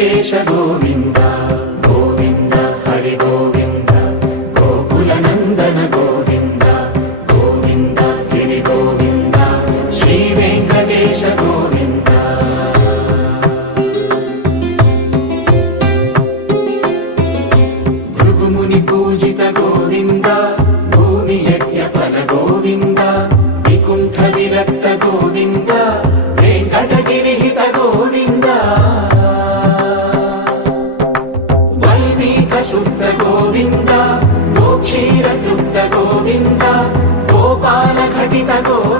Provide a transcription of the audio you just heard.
వెంకటేశ గోవింద గోవింద హరి గోవింద గోకుల నందన గోవింద గోవింద గిరి గోవింద శ్రీ వెంకటేశ గోవింద భృగుముని పూజిత గోవింద భూమి యజ్ఞ ఫల గోవింద వికుంఠ విరక్త గోవింద వెంకటగిరిహిత గోవింద వల్మీక శుద్ధ గోవింద గోక్షీర తృప్త గోవింద గోపాల ఘటిత గోవింద